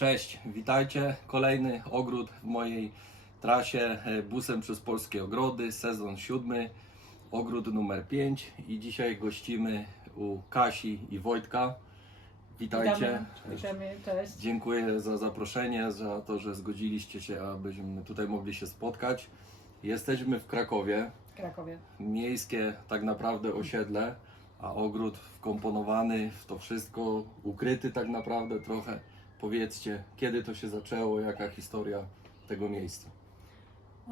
Cześć, witajcie. Kolejny ogród w mojej trasie e, busem przez polskie ogrody, sezon siódmy, ogród numer 5 i dzisiaj gościmy u Kasi i Wojtka. Witajcie. Witamy, witamy, cześć. Dziękuję za zaproszenie, za to, że zgodziliście się, abyśmy tutaj mogli się spotkać. Jesteśmy w Krakowie, Krakowie. miejskie tak naprawdę osiedle, a ogród wkomponowany w to wszystko, ukryty tak naprawdę trochę. Powiedzcie, kiedy to się zaczęło, jaka historia tego miejsca?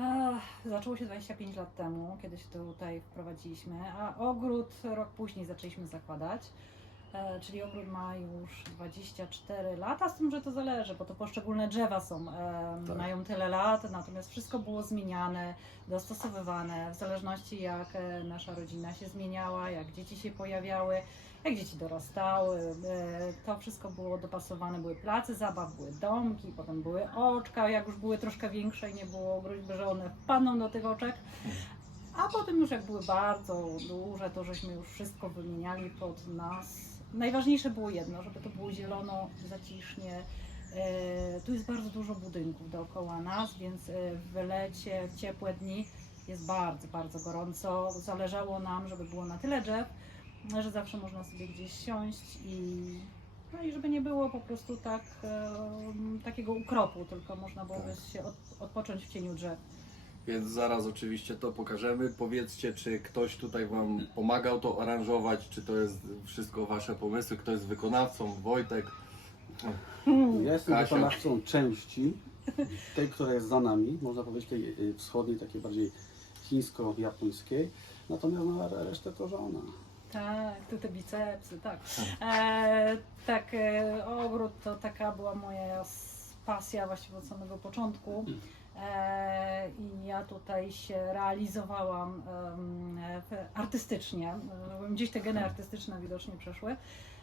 Ach, zaczęło się 25 lat temu, kiedy się tutaj wprowadziliśmy, a ogród rok później zaczęliśmy zakładać. E, czyli ogród ma już 24 lata, z tym, że to zależy, bo to poszczególne drzewa są, e, Tak. mają tyle lat, natomiast wszystko było zmieniane, dostosowywane w zależności jak e, nasza rodzina się zmieniała, jak dzieci się pojawiały, jak dzieci dorastały. E, to wszystko było dopasowane, były place zabaw, były domki, potem były oczka, jak już były troszkę większe i nie było groźby, że one wpadną do tych oczek. A potem już jak były bardzo duże, to żeśmy już wszystko wymieniali pod nas. Najważniejsze było jedno, żeby to było zielono, zacisznie. E, tu jest bardzo dużo budynków dookoła nas, więc e, w lecie, w ciepłe dni jest bardzo, bardzo gorąco. Zależało nam, żeby było na tyle drzew, że zawsze można sobie gdzieś siąść i no i żeby nie było po prostu tak, e, takiego ukropu, tylko można byłoby Tak. się od, odpocząć w cieniu drzew. Więc zaraz oczywiście to pokażemy. Powiedzcie, czy ktoś tutaj Wam pomagał to aranżować, czy to jest wszystko Wasze pomysły, kto jest wykonawcą, Wojtek. Ja jestem Kasia. wykonawcą części, tej, która jest za nami, można powiedzieć tej y, wschodniej, takiej bardziej chińsko-japońskiej, natomiast no, resztę to żona. Tak, to te bicepsy, tak. E, tak, e, ogród to taka była moja pasja właściwie od samego początku. E, I ja tutaj się realizowałam em, artystycznie. E, Gdzieś te geny artystyczne widocznie przeszły.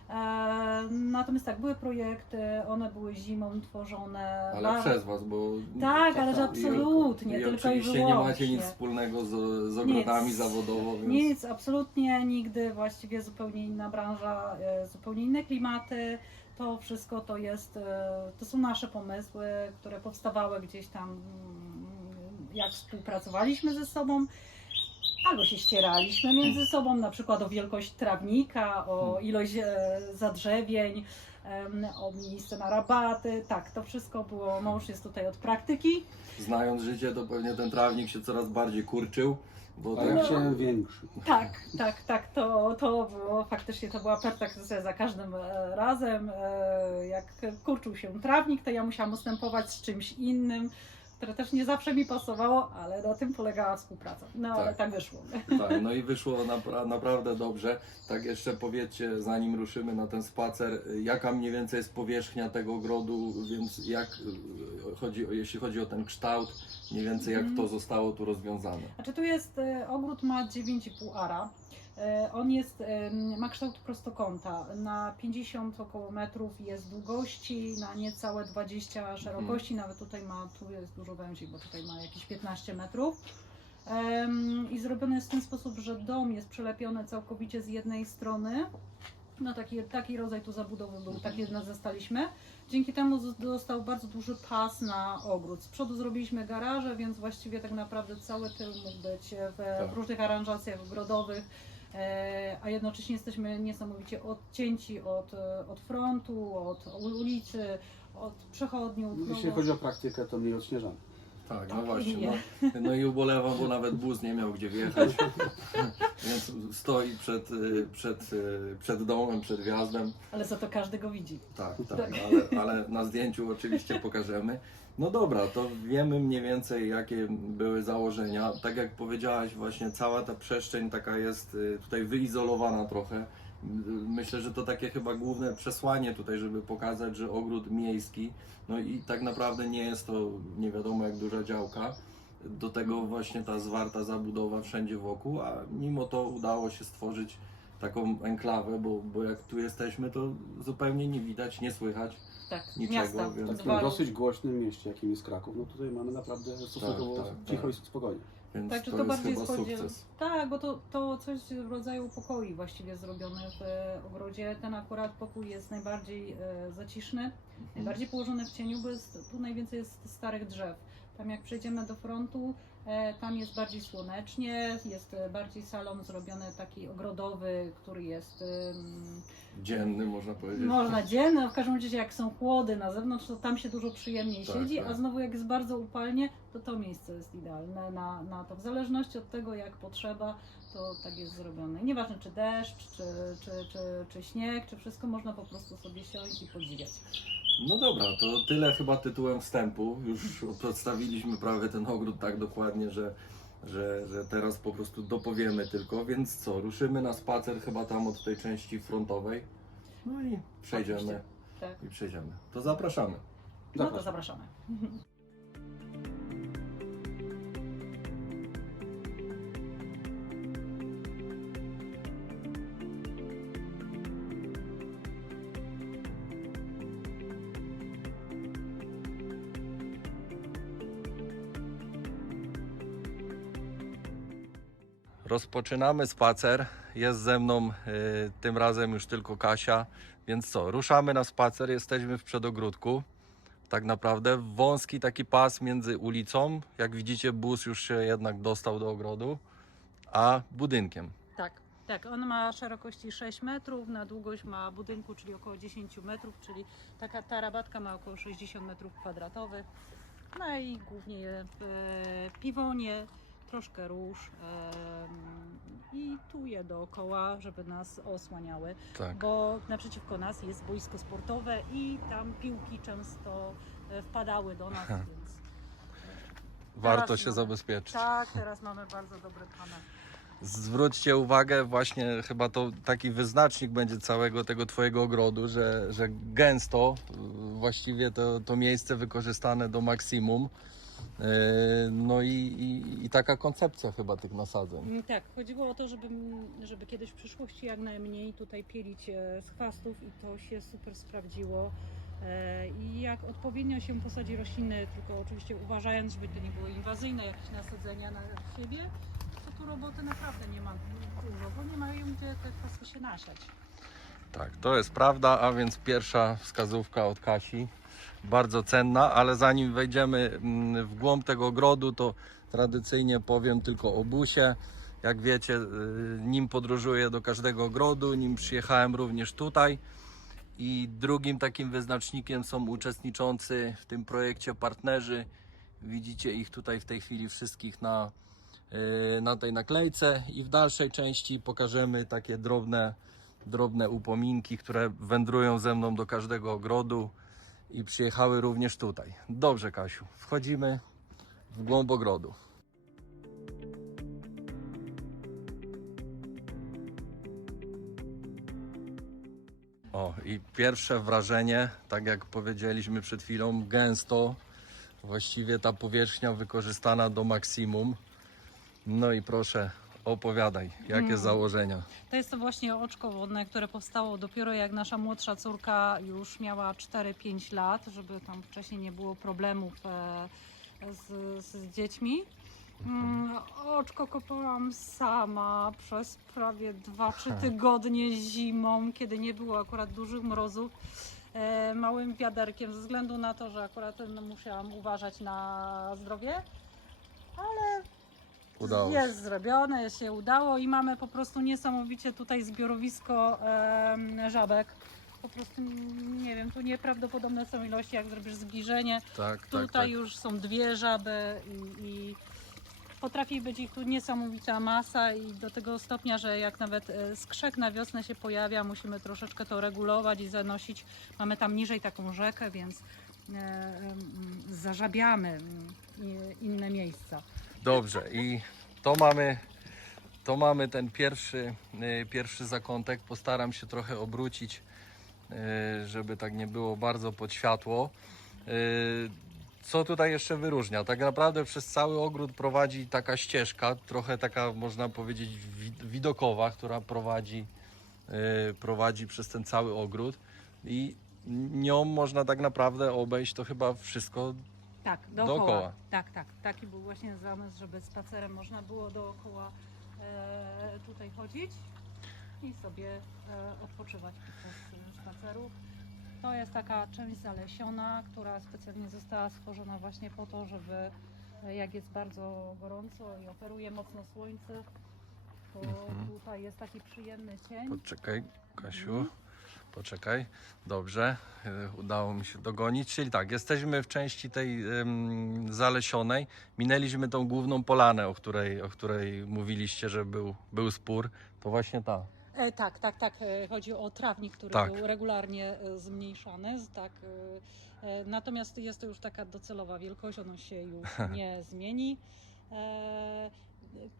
E, natomiast tak, były projekty, one były zimą tworzone. Ale bardzo- przez Was, bo... Tak, ale że I- absolutnie, I, tylko i oczywiście nie macie nic wspólnego z, z ogrodami Nic. zawodowo, więc... Nic, absolutnie nigdy, właściwie zupełnie inna branża, e, zupełnie inne klimaty. To wszystko to jest, e, to są nasze pomysły, które powstawały gdzieś tam, mm, jak współpracowaliśmy ze sobą, albo się ścieraliśmy między sobą, na przykład o wielkość trawnika, o Hmm. ilość e, zadrzewień, o miejsce na rabaty. Tak, to wszystko było, mąż jest tutaj od praktyki. Znając życie, to pewnie ten trawnik się coraz bardziej kurczył, bo A tak... ja No. chciałem większy. Tak, tak, tak, to, to było faktycznie, to była perfekcja za każdym e, razem. E, Jak kurczył się trawnik, to ja musiałam ustępować z czymś innym, które też nie zawsze mi pasowało, ale na tym polegała współpraca. No ale Tak. tak wyszło. Tak, no i wyszło napra- naprawdę dobrze. Tak jeszcze powiedzcie, zanim ruszymy na ten spacer, jaka mniej więcej jest powierzchnia tego ogrodu, więc jak y, chodzi, jeśli chodzi o ten kształt, mniej więcej jak Mhm. to zostało tu rozwiązane. Znaczy tu jest, e, ogród ma 9,5 ara. E, On jest, ma kształt prostokąta. Na 50 około metrów jest długości, na niecałe 20 szerokości. Nawet tutaj ma, tu jest dużo węziej, bo tutaj ma jakieś 15 metrów. I zrobione jest w ten sposób, że dom jest przelepiony całkowicie z jednej strony. No taki, taki rodzaj tu zabudowy był, tak jednak zostaliśmy. Dzięki temu z- dostał bardzo duży pas na ogród. Z przodu zrobiliśmy garaże, więc właściwie tak naprawdę cały tył mógł być w, Tak. różnych aranżacjach ogrodowych, a jednocześnie jesteśmy niesamowicie odcięci od, e, od frontu, od ulicy, od przechodniów. no Jeśli bo- chodzi o praktykę, to mniej odśnieżamy. Tak, no Tak, właśnie. nie. No, no i ubolewam, bo nawet bus nie miał gdzie wjechać. Więc stoi przed, y, przed, y, przed domem, przed wjazdem. Ale za to każdy go widzi. Tak, tak, Tak. ale, ale na zdjęciu oczywiście pokażemy. No dobra, to wiemy mniej więcej jakie były założenia. Tak jak powiedziałaś, właśnie cała ta przestrzeń taka jest y, tutaj wyizolowana trochę. Myślę, że to takie chyba główne przesłanie tutaj, żeby pokazać, że ogród miejski, no i tak naprawdę nie jest to nie wiadomo jak duża działka. Do tego właśnie ta zwarta zabudowa wszędzie wokół, a mimo to udało się stworzyć taką enklawę, bo, bo jak tu jesteśmy, to zupełnie nie widać, nie słychać. Tak, Niczego, miasta. więc- W takim dosyć głośnym mieście, jakim jest Kraków, no tutaj mamy naprawdę stosunkowo tak, cicho tak. i spokojnie. Więc Także to, to, jest bardziej chyba schodzi. sukces. Tak, bo to, to coś w rodzaju pokoi właściwie zrobione w e, ogrodzie. Ten akurat pokój jest najbardziej e, zaciszny, Mhm. najbardziej położony w cieniu, bo jest, tu najwięcej jest starych drzew. Tam jak przejdziemy do frontu, e, tam jest bardziej słonecznie, jest e, bardziej salon zrobiony taki ogrodowy, który jest Dzienny można powiedzieć. można dzienny, a w każdym razie jak są chłody na zewnątrz, to tam się dużo przyjemniej Tak, siedzi, tak. a znowu jak jest bardzo upalnie, to to miejsce jest idealne na, na to. W zależności od tego jak potrzeba, to tak jest zrobione. Nieważne czy deszcz, czy, czy, czy, czy śnieg, czy wszystko można po prostu sobie siąść i podziwiać. No dobra, to tyle chyba tytułem wstępu. Już przedstawiliśmy prawie ten ogród tak dokładnie, że, że, że teraz po prostu dopowiemy tylko. Więc co, ruszymy na spacer chyba tam od tej części frontowej. No i przejdziemy. Oczywiście. Tak. I przejdziemy. To zapraszamy. No to zapraszamy. Rozpoczynamy spacer. Jest ze mną y, tym razem już tylko Kasia. Więc co, ruszamy na spacer. Jesteśmy w przedogródku. Tak naprawdę wąski taki pas między ulicą. Jak widzicie, bus już się jednak dostał do ogrodu, a budynkiem. Tak, tak. On ma szerokości 6 metrów, na długość ma budynku, czyli około 10 metrów, czyli taka ta rabatka ma około 60 metrów kwadratowych. No i głównie e, piwonie, troszkę róż i tuje dookoła, żeby nas osłaniały, Tak. bo naprzeciwko nas jest boisko sportowe i tam piłki często e, wpadały do nas, więc Warto się mamy- zabezpieczyć. tak, teraz mamy bardzo dobre plany. Zwróćcie uwagę, właśnie chyba to taki wyznacznik będzie całego tego Twojego ogrodu, że, że gęsto właściwie to, to miejsce wykorzystane do maksimum. Yy, No i, i, i taka koncepcja chyba tych nasadzeń. Mm, Tak, chodziło o to, żeby, żeby kiedyś w przyszłości jak najmniej tutaj pielić e, z chwastów i to się super sprawdziło. E, I jak odpowiednio się posadzi rośliny, tylko oczywiście uważając, żeby to nie było inwazyjne, jakieś nasadzenia na siebie, to tu roboty naprawdę nie ma dużo, bo nie mają gdzie te chwasty się nasiać. Tak, to jest prawda, a więc pierwsza wskazówka od Kasi. Bardzo cenna, ale zanim wejdziemy mm, w głąb tego ogrodu, to tradycyjnie powiem tylko o busie. Jak wiecie, y, nim podróżuję do każdego ogrodu, nim przyjechałem również tutaj. I drugim takim wyznacznikiem są uczestniczący w tym projekcie partnerzy. Widzicie ich tutaj w tej chwili wszystkich na, y, na tej naklejce i w dalszej części pokażemy takie drobne drobne upominki, które wędrują ze mną do każdego ogrodu i przyjechały również tutaj. Dobrze, Kasiu, wchodzimy w głąb ogrodu. O, i pierwsze wrażenie, tak jak powiedzieliśmy przed chwilą, gęsto. Właściwie ta powierzchnia wykorzystana do maksimum. No i proszę, opowiadaj, jakie Mm. założenia. To jest to właśnie oczko wodne, które powstało dopiero jak nasza młodsza córka już miała 4-5 lat, żeby tam wcześniej nie było problemów e, z, z dziećmi. Mm, Oczko kopałam sama przez prawie 2-3 tygodnie zimą, kiedy nie było akurat dużych mrozów. e, Małym wiaderkiem, ze względu na to, że akurat no, musiałam uważać na zdrowie. Udało się. Jest zrobione, się udało i mamy po prostu niesamowicie tutaj zbiorowisko em, żabek. Po prostu nie wiem, tu nieprawdopodobne są ilości, jak zrobisz zbliżenie. Tak, Tutaj tak, tak. już są dwie żaby i, i potrafi być ich tu niesamowita masa i do tego stopnia, że jak nawet e, skrzek na wiosnę się pojawia, musimy troszeczkę to regulować i zanosić. Mamy tam niżej taką rzekę, więc e, em, mm, i- inne miejsca. Dobrze, i to mamy, to mamy ten pierwszy, y, pierwszy zakątek. Postaram się trochę obrócić, y, żeby tak nie było bardzo pod światło. Y, Co tutaj jeszcze wyróżnia? Tak naprawdę przez cały ogród prowadzi taka ścieżka, trochę taka można powiedzieć wi- widokowa, która prowadzi, prowadzi przez ten cały ogród i nią można tak naprawdę obejść to chyba wszystko Tak, dookoła. Dookoła. Tak, tak. Taki był właśnie zamysł, żeby spacerem można było dookoła e, tutaj chodzić i sobie e, odpoczywać podczas e, spaceru. To jest taka część zalesiona, która specjalnie została stworzona właśnie po to, żeby e, jak jest bardzo gorąco i operuje mocno słońce, to Mhm. tutaj jest taki przyjemny cień. Poczekaj, Kasiu. Poczekaj. Dobrze, e, udało mi się dogonić. Czyli tak, jesteśmy w części tej em, zalesionej. Minęliśmy tą główną polanę, o której, o której mówiliście, że był, był spór. To właśnie ta. E, tak, tak, tak. E, Chodzi o trawnik, który Tak. był regularnie e, zmniejszany. Tak, e, natomiast jest to już taka docelowa wielkość, ono się już nie zmieni. E,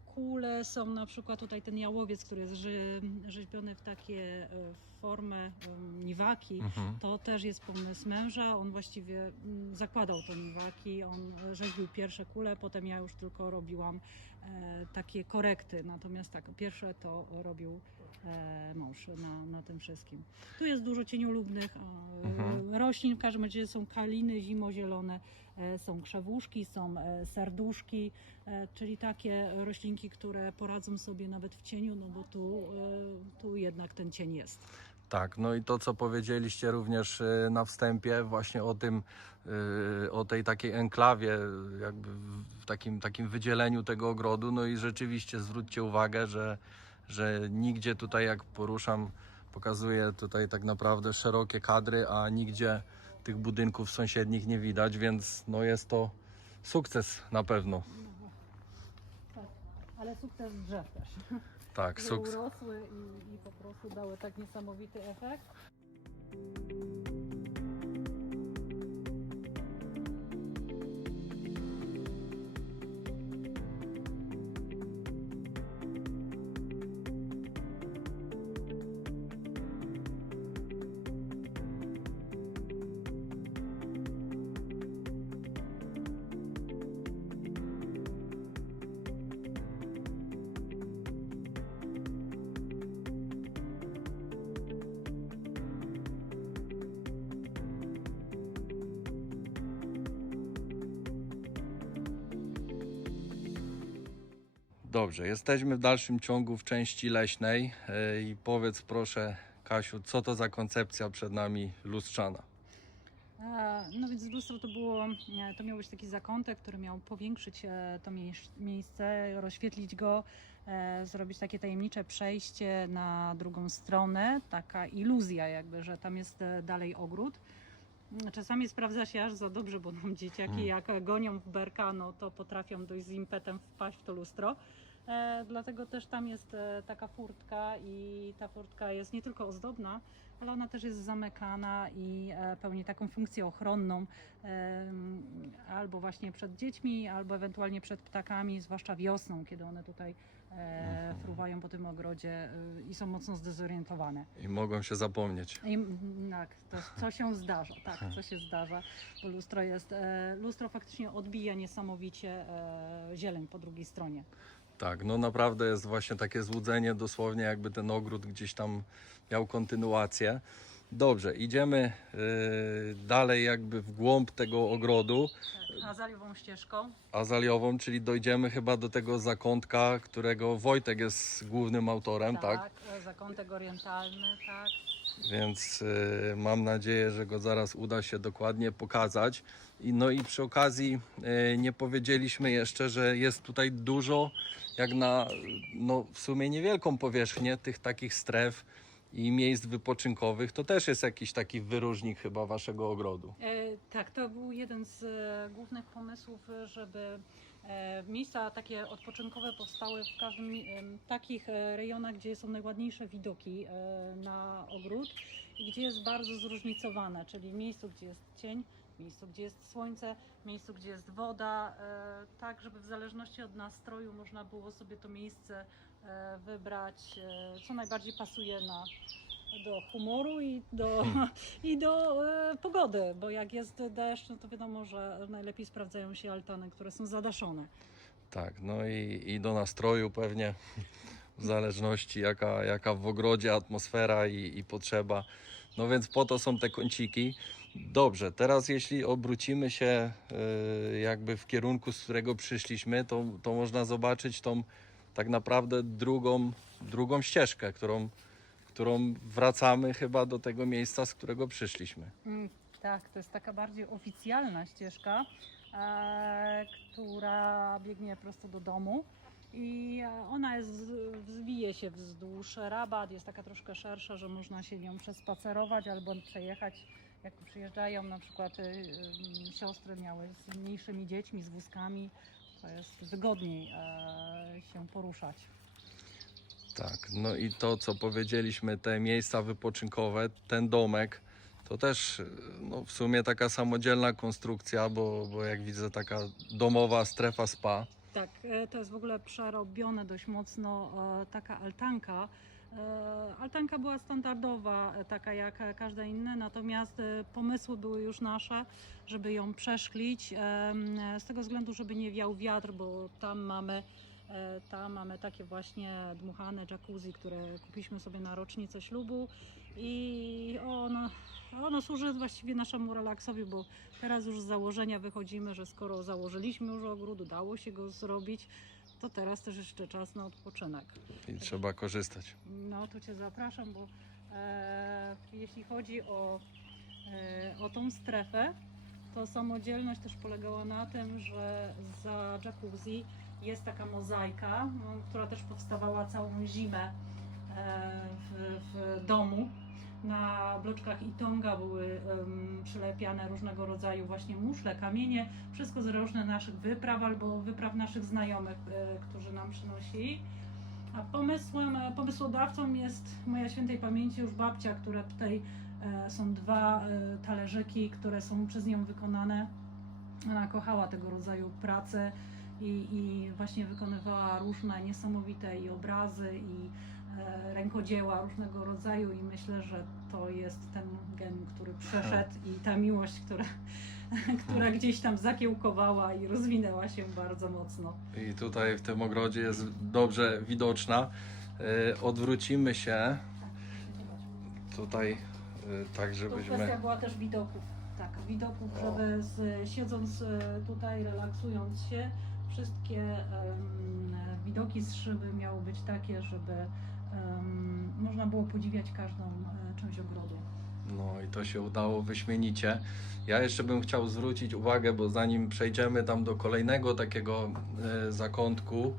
Kule są na przykład tutaj ten jałowiec, który jest rze- rzeźbiony w takie e, formę niwaki. Mhm. To też jest pomysł męża. On właściwie mm, zakładał to niwaki, on rzeźbił pierwsze kule, potem ja już tylko robiłam e, takie korekty. Natomiast tak, pierwsze to robił e, mąż na, na tym wszystkim. Tu jest dużo cieniolubnych Mhm. roślin, w każdym razie są kaliny zimozielone, e, są krzewuszki, są e, serduszki, e, czyli takie roślinki, które poradzą sobie nawet w cieniu, no bo tu, e, tu jednak ten cień jest. Tak, no i to co powiedzieliście również e, na wstępie właśnie o tym, e, o tej takiej enklawie, jakby w takim, takim wydzieleniu tego ogrodu, no i rzeczywiście zwróćcie uwagę, że, że nigdzie tutaj jak poruszam, pokazuję tutaj tak naprawdę szerokie kadry, a nigdzie tych budynków sąsiednich nie widać, więc no jest to sukces na pewno. Tak, ale sukces drzew też. Tak, sukces. urosły i, i po prostu dały tak niesamowity efekt. Dobrze, jesteśmy w dalszym ciągu w części leśnej e, i powiedz proszę Kasiu, co to za koncepcja przed nami lustrzana? E, No więc lustro to było, e, to miał być taki zakątek, który miał powiększyć to miejsc- miejsce, rozświetlić go, zrobić takie tajemnicze przejście na drugą stronę, taka iluzja jakby, że tam jest dalej ogród. Czasami sprawdza się aż za dobrze, bo nam dzieciaki Hmm. jak gonią w berka, no to potrafią dość z impetem wpaść w to lustro. E, dlatego też tam jest e, taka furtka i ta furtka jest nie tylko ozdobna, ale ona też jest zamykana i e, pełni taką funkcję ochronną albo właśnie przed dziećmi, albo ewentualnie przed ptakami, zwłaszcza wiosną, kiedy one tutaj Mhm. fruwają po tym ogrodzie i są mocno zdezorientowane. I mogą się zapomnieć. I, tak, to co się zdarza, tak, co się zdarza, bo lustro jest, lustro faktycznie odbija niesamowicie zieleń po drugiej stronie. Tak, no naprawdę jest właśnie takie złudzenie, dosłownie jakby ten ogród gdzieś tam miał kontynuację. Dobrze, idziemy yy, dalej jakby w głąb tego ogrodu Azaliową ścieżką. azaliową, czyli dojdziemy chyba do tego zakątka, którego Wojtek jest głównym autorem, tak? e, zakątek orientalny, tak. Więc y, mam nadzieję, że go zaraz uda się dokładnie pokazać. No i przy okazji y, nie powiedzieliśmy jeszcze, że jest tutaj dużo, jak na no, w sumie niewielką powierzchnię tych takich stref i miejsc wypoczynkowych. To też jest jakiś taki wyróżnik chyba waszego ogrodu. E, tak, to był jeden z e, głównych pomysłów, e, żeby e, miejsca takie odpoczynkowe powstały w każdym takich e, rejonach, gdzie są najładniejsze widoki e, na ogród i gdzie jest bardzo zróżnicowane, czyli w miejscu, gdzie jest cień, miejscu, gdzie jest słońce, miejscu, gdzie jest woda, e, tak żeby w zależności od nastroju można było sobie to miejsce e, wybrać, e, co najbardziej pasuje na do humoru i do, i do pogody, bo jak jest deszcz, no to wiadomo, że najlepiej sprawdzają się altany, które są zadaszone. Tak, no i, i do nastroju pewnie, w zależności jaka, jaka w ogrodzie atmosfera i, i potrzeba. No więc po to są te kąciki. Dobrze, teraz jeśli obrócimy się y, jakby w kierunku, z którego przyszliśmy, to, to można zobaczyć tą tak naprawdę drugą, drugą ścieżkę, którą, którą wracamy chyba do tego miejsca, z którego przyszliśmy. Mm, Tak, to jest taka bardziej oficjalna ścieżka, e, która biegnie prosto do domu. I e, ona jest, zwije się wzdłuż rabat, jest taka troszkę szersza, że można się nią przespacerować albo przejechać. Jak tu przyjeżdżają na przykład y, y, siostry miały z mniejszymi dziećmi, z wózkami, to jest wygodniej e, się poruszać. Tak, no i to, co powiedzieliśmy, te miejsca wypoczynkowe, ten domek, to też y, no, w sumie taka samodzielna konstrukcja, bo, bo jak widzę, taka domowa strefa spa. Tak, e, to jest w ogóle przerobione dość mocno e, taka altanka. E, Altanka była standardowa, e, taka jak każda inna, natomiast e, pomysły były już nasze, żeby ją przeszklić, z tego względu, żeby nie wiał wiatr, bo tam mamy, tam mamy takie właśnie dmuchane jacuzzi, które kupiliśmy sobie na rocznicę ślubu i ono, ono służy właściwie naszemu relaksowi, bo Teraz już z założenia wychodzimy, że skoro założyliśmy już ogród, udało się go zrobić, to teraz też jeszcze czas na odpoczynek. I trzeba korzystać. No tu Cię zapraszam, bo e, jeśli chodzi o, e, o tą strefę, to samodzielność też polegała na tym, że za jacuzzi jest taka mozaika, no, która też powstawała całą zimę e, w, w domu. Na bloczkach Itonga były em, przylepiane różnego rodzaju właśnie muszle, kamienie, wszystko z różnych naszych wypraw albo wypraw naszych znajomych, e, którzy nam przynosili. A pomysłem, e, pomysłodawcą jest moja świętej pamięci już babcia, która tutaj e, są dwa talerzyki, które są przez nią wykonane. Ona kochała tego rodzaju pracę i, i właśnie wykonywała różne niesamowite i obrazy i rękodzieła różnego rodzaju i myślę, że to jest ten gen, który przeszedł i ta miłość, która, która gdzieś tam zakiełkowała i rozwinęła się bardzo mocno. I tutaj w tym ogrodzie jest dobrze widoczna. Y, Odwrócimy się tutaj, y, tak To żebyśmy. kwestia była też widoków. Tak, widoków, żeby z, siedząc e, tutaj, relaksując się, wszystkie em, widoki z szyby miały być takie, żeby można było podziwiać każdą e, część ogrodu. No i to się udało wyśmienicie. Ja jeszcze bym chciał zwrócić uwagę, bo zanim przejdziemy tam do kolejnego takiego e, zakątku,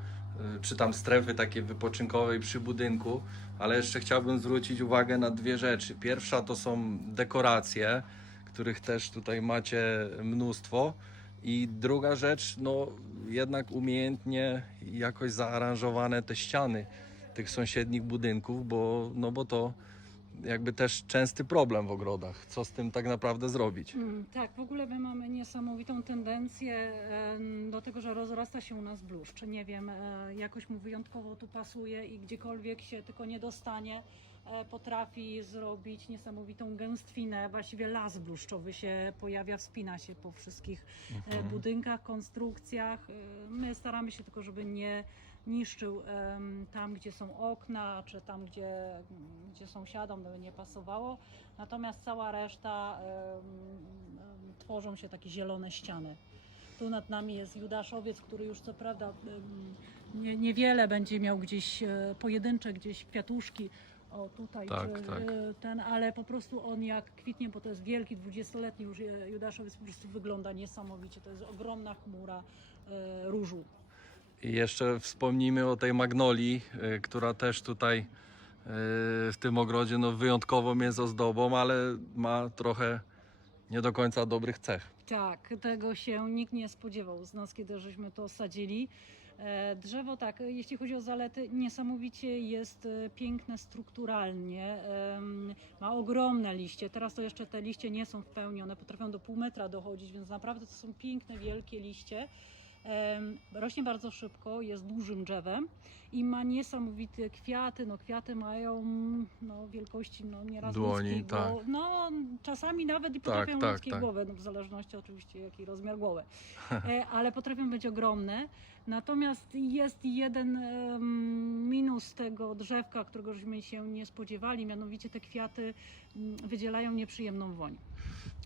e, czy tam strefy takiej wypoczynkowej przy budynku, ale jeszcze chciałbym zwrócić uwagę na dwie rzeczy. Pierwsza to są dekoracje, których też tutaj macie mnóstwo. I druga rzecz, no jednak umiejętnie jakoś zaaranżowane te ściany tych sąsiednich budynków, bo, no bo to jakby też częsty problem w ogrodach. Co z tym tak naprawdę zrobić? Mm, tak, w ogóle my mamy niesamowitą tendencję do tego, że rozrasta się u nas bluszcz. Nie wiem, e, jakoś mu wyjątkowo tu pasuje i gdziekolwiek się tylko nie dostanie, e, potrafi zrobić niesamowitą gęstwinę. Właściwie las bluszczowy się pojawia, wspina się po wszystkich e, Mhm. budynkach, konstrukcjach. E, My staramy się tylko, żeby nie niszczył tam, gdzie są okna, czy tam, gdzie, gdzie sąsiadom by nie pasowało. Natomiast cała reszta tworzą się takie zielone ściany. Tu nad nami jest Judaszowiec, który już co prawda nie, niewiele będzie miał gdzieś e, pojedyncze gdzieś kwiatuszki. O tutaj Tak, czy tak. e, ten, ale po prostu on jak kwitnie, bo to jest wielki, 20-letni już e, Judaszowiec po prostu wygląda niesamowicie. To jest ogromna chmura różu. I jeszcze wspomnijmy o tej magnolii, y, która też tutaj y, w tym ogrodzie no, wyjątkową jest ozdobą, ale ma trochę nie do końca dobrych cech. Tak, tego się nikt nie spodziewał z nas, kiedy żeśmy to sadzili. E, Drzewo tak, jeśli chodzi o zalety, niesamowicie jest e, piękne strukturalnie. Ma ogromne liście. Teraz to jeszcze te liście nie są w pełni, one potrafią do pół metra dochodzić, więc naprawdę to są piękne, wielkie liście. Rośnie bardzo szybko, jest dużym drzewem i ma niesamowite kwiaty. No kwiaty mają no, wielkości no, nieraz Dłoni, ludzkiej tak. No czasami nawet i Tak, potrafią tak, ludzkiej tak. głowy, no, w zależności oczywiście jaki rozmiar głowy. E, ale potrafią być ogromne. Natomiast jest jeden minus tego drzewka, którego żeśmy się nie spodziewali, mianowicie te kwiaty mm, wydzielają nieprzyjemną woń.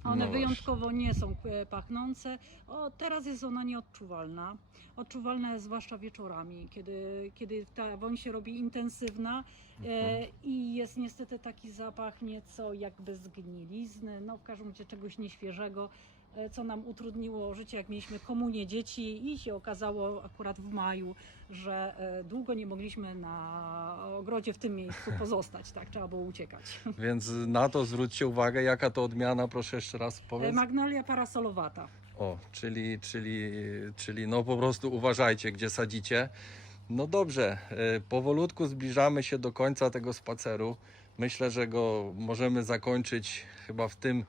One No wyjątkowo nie są e, pachnące. O, teraz jest ona nieodczuwalna. Odczuwalna jest zwłaszcza wieczorami, kiedy, kiedy ta woń się robi intensywna e, Mhm. i jest niestety taki zapach nieco jakby zgnilizny, no w każdym razie czegoś nieświeżego, e, co nam utrudniło życie, jak mieliśmy komunię dzieci i się okazało akurat w maju, że e, długo nie mogliśmy na ogrodzie w tym miejscu pozostać, tak, trzeba było uciekać. Więc na to zwróćcie uwagę, jaka to odmiana, proszę jeszcze raz E, powiedz. Magnolia parasolowata. O, czyli, czyli, czyli no po prostu uważajcie, gdzie sadzicie. No dobrze, e, powolutku zbliżamy się do końca tego spaceru. Myślę, że go możemy zakończyć chyba w tym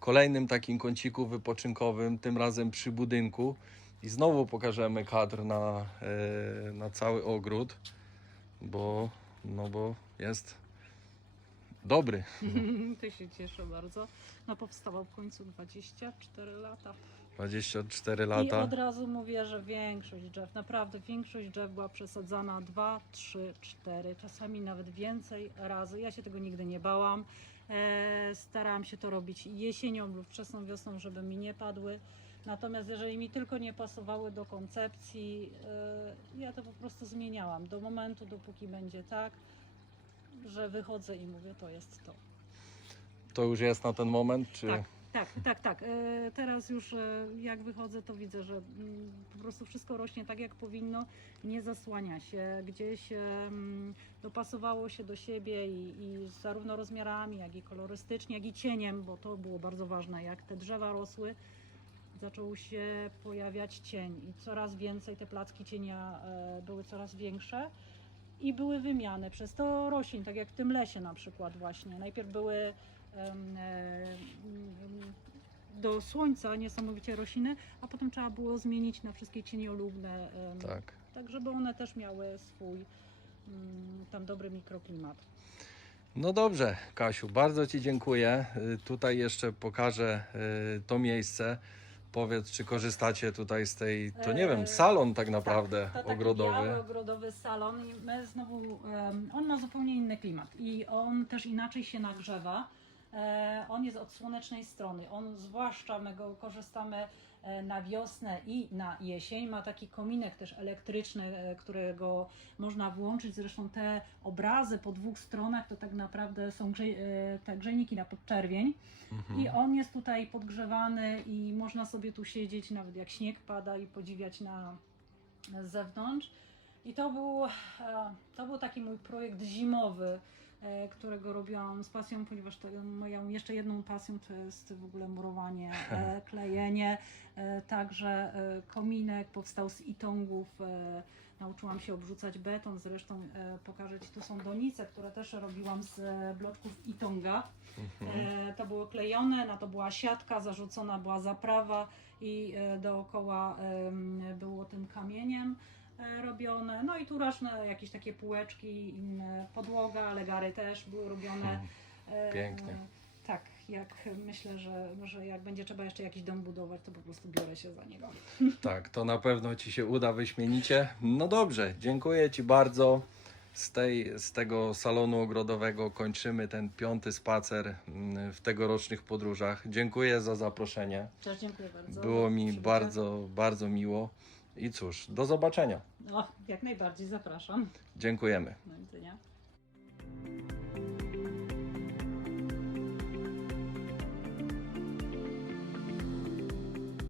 kolejnym takim kąciku wypoczynkowym, tym razem przy budynku. I znowu pokażemy kadr na, e, na cały ogród, bo, no bo jest dobry. to się cieszę bardzo. No powstawał w końcu 24 lata. 24 I lata. od razu mówię, że większość drzew, naprawdę większość drzew była przesadzana 2, 3, 4, czasami nawet więcej razy. Ja się tego nigdy nie bałam. E, starałam się to robić jesienią lub wczesną wiosną, żeby mi nie padły. Natomiast jeżeli mi tylko nie pasowały do koncepcji, e, ja to po prostu zmieniałam do momentu, dopóki będzie tak, że wychodzę i mówię, to jest to. To już jest na ten moment, czy... Tak, tak, tak, tak. E, Teraz już e, jak wychodzę, to widzę, że mm, po prostu wszystko rośnie tak, jak powinno, nie zasłania się, gdzieś dopasowało się do siebie i, i zarówno rozmiarami, jak i kolorystycznie, jak i cieniem, bo to było bardzo ważne. Jak te drzewa rosły, zaczął się pojawiać cień i coraz więcej te placki cienia e, były coraz większe i były wymiany przez to roślin, tak jak w tym lesie na przykład właśnie. Najpierw były do słońca niesamowicie rośliny, a potem trzeba było zmienić na wszystkie cieniolubne, Tak. tak żeby one też miały swój mm, tam dobry mikroklimat. No dobrze, Kasiu, bardzo Ci dziękuję. Y, Tutaj jeszcze pokażę y, to miejsce. Powiedz, czy korzystacie tutaj z tej, to nie wiem, Eee, salon tak naprawdę Tak, to taki ogrodowy. biały ogrodowy salon i my znowu, on ma zupełnie inny klimat i on też inaczej się nagrzewa. E, on jest od słonecznej strony. On zwłaszcza my go korzystamy e, na wiosnę i na jesień. Ma taki kominek też elektryczny, e, którego można włączyć. Zresztą te obrazy po dwóch stronach to tak naprawdę są grze, e, te grzejniki na podczerwień. Mhm. I on jest tutaj podgrzewany i można sobie tu siedzieć, nawet jak śnieg pada i podziwiać na z zewnątrz. I to był, to był taki mój projekt zimowy, którego robiłam z pasją, ponieważ to moją jeszcze jedną pasją to jest w ogóle murowanie, e, klejenie. E, Także e, kominek powstał z itongów. e, Nauczyłam się obrzucać beton, zresztą e, pokażę Ci, tu są donice, które też robiłam z e, bloczków itonga. Mhm. E, to było klejone, na to była siatka, zarzucona była zaprawa i e, dookoła było tym kamieniem e, robione. No i tu różne jakieś takie półeczki, inne podłoga, legary też były robione. E, Pięknie. Tak, jak myślę, że, że jak będzie trzeba jeszcze jakiś dom budować, to po prostu biorę się za niego. Tak, to na pewno Ci się uda wyśmienicie. No dobrze, dziękuję Ci bardzo. Z, tej, z tego salonu ogrodowego kończymy ten piąty spacer mm, w tegorocznych podróżach. Dziękuję za zaproszenie. Też dziękuję bardzo. Było mi bardzo, bardzo miło. I cóż, do zobaczenia. No, jak najbardziej zapraszam. Dziękujemy. Do widzenia.